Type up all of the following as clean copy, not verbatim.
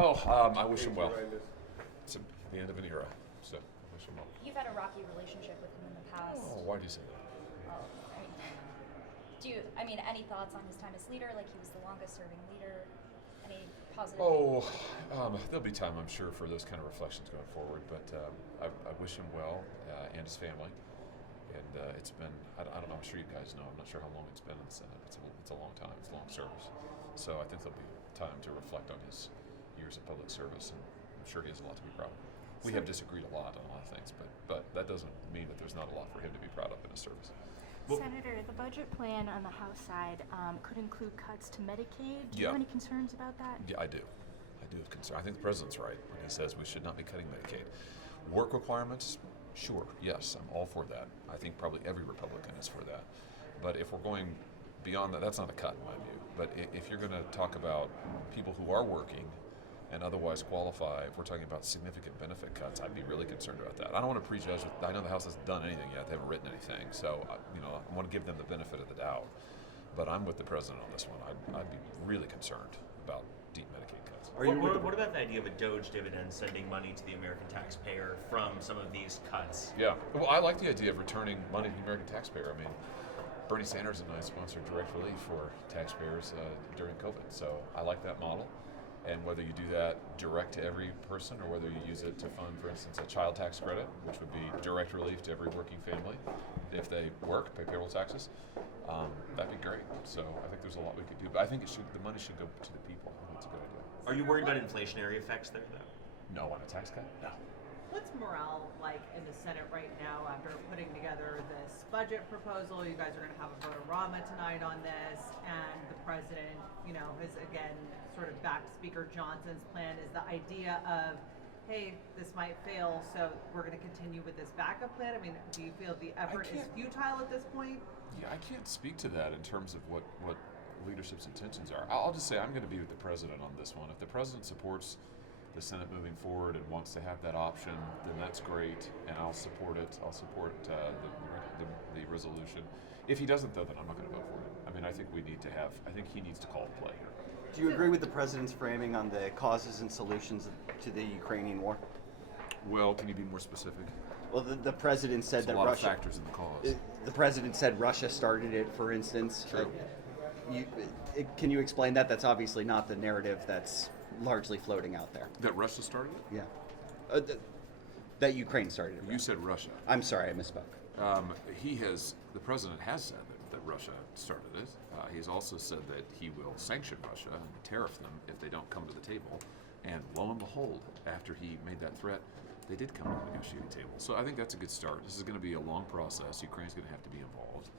I wish him well. It's the end of an era, so I wish him well. You've had a rocky relationship with him in the past. Oh, why do you say that? Oh, any thoughts on his time as leader? Like, he was the longest serving leader. Any positive? There'll be time, I'm sure, for those kind of reflections going forward. But I wish him well and his family. And it's been, I don't know, I'm sure you guys know, I'm not sure how long it's been in the Senate. It's a long time, it's a long service. So I think there'll be time to reflect on his years of public service, and I'm sure he has a lot to be proud of. We have disagreed a lot on a lot of things, but that doesn't mean that there's not a lot for him to be proud of in his service. Senator, the budget plan on the House side could include cuts to Medicaid. Do you Yeah. have any concerns about that? Yeah, I do. I do have concern. I think the president's right when he says we should not be cutting Medicaid. Work requirements, sure, yes, I'm all for that. I think probably every Republican is for that. But if we're going beyond that, that's not a cut in my view. But if you're going to talk about people who are working and otherwise qualify, if we're talking about significant benefit cuts, I'd be really concerned about that. I don't want to prejudge. I know the House hasn't done anything yet. They haven't written anything. So, I want to give them the benefit of the doubt. But I'm with the president on this one. I'd be really concerned about deep Medicaid cuts. What about the idea of a Doge dividend sending money to the American taxpayer from some of these cuts? Yeah. Well, I like the idea of returning money to the American taxpayer. I mean, Bernie Sanders and I sponsored direct relief for taxpayers during COVID. So I like that model. And whether you do that direct to every person or whether you use it to fund, for instance, a child tax credit, which would be direct relief to every working family if they work, pay payroll taxes, that'd be great. So I think there's a lot we could do. But I think the money should go to the people. I think it's a good idea. Are you worried about inflationary effects there, though? No, on a tax cut? No. What's morale like in the Senate right now after putting together this budget proposal? You guys are going to have a vote-a-rama tonight on this, and the president, has again sort of backed Speaker Johnson's plan. Is the idea of, hey, this might fail, so we're going to continue with this backup plan? I mean, do you feel the effort is futile at this point? Yeah, I can't speak to that in terms of what leadership's intentions are. I'll just say I'm going to be with the president on this one. If the president supports the Senate moving forward and wants to have that option, then that's great, and I'll support it. I'll support the resolution. If he doesn't, though, then I'm not going to vote for it. I mean, I think he needs to call the play here. Do you agree with the president's framing on the causes and solutions to the Ukrainian war? Well, can you be more specific? Well, the president said There's that a lot Russia. of factors in the cause. The president said Russia started it, for instance. True. Can you explain that? That's obviously not the narrative that's largely floating out there. That Russia started it? Yeah. That Ukraine started it. You said Russia. I'm sorry, I misspoke. The president has said that Russia started it. He's also said that he will sanction Russia and tariff them if they don't come to the table. And lo and behold, after he made that threat, they did come to the negotiating table. So I think that's a good start. This is going to be a long process. Ukraine's going to have to be involved.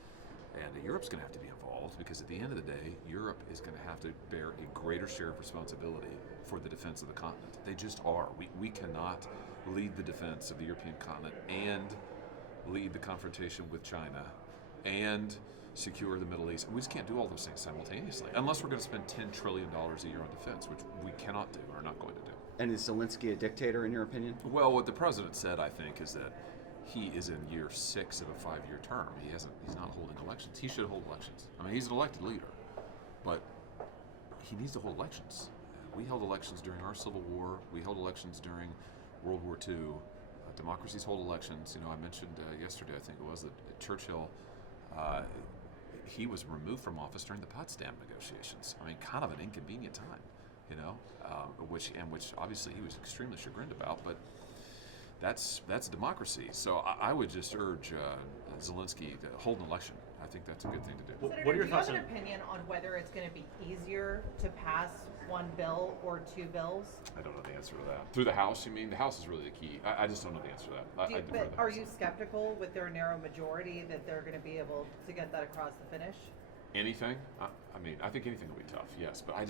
And Europe's going to have to be involved because at the end of the day, Europe is going to have to bear a greater share of responsibility for the defense of the continent. They just are. We cannot lead the defense of the European continent and lead the confrontation with China and secure the Middle East. And we just can't do all those things simultaneously unless we're going to spend $10 trillion a year on defense, which we cannot do or are not going to do. And is Zelensky a dictator in your opinion? Well, what the president said, I think, is that he is in year 6 of a 5-year term. He's not holding elections. He should hold elections. I mean, he's an elected leader, but he needs to hold elections. We held elections during our Civil War. We held elections during World War II. Democracies hold elections. I mentioned yesterday, I think it was, that Churchill, he was removed from office during the Potsdam negotiations. I mean, kind of an inconvenient time, which obviously he was extremely chagrined about, but that's democracy. So I would just urge Zelensky to hold an election. I think that's a good thing to do. Senator, What are your do you have thoughts an on? opinion on whether it's going to be easier to pass one bill or two bills? I don't know the answer to that. Through the House, you mean? The House is really the key. I just don't know the answer to that. I defer to the Are House. you skeptical with their narrow majority that they're going to be able to get that across the finish? Anything? I think anything will be tough, yes. But I've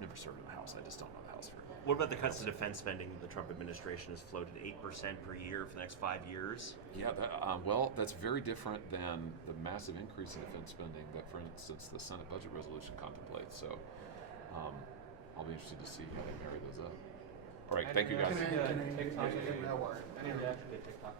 never served in the House. I just don't know the House very well. What about the cuts to defense spending the Trump administration has floated 8% per year for the next 5 years? Yeah, that's very different than the massive increase in defense spending that, for instance, the Senate budget resolution contemplates. So I'll be interested to see how they marry those up. All right, thank you guys. Any reaction to TikTok?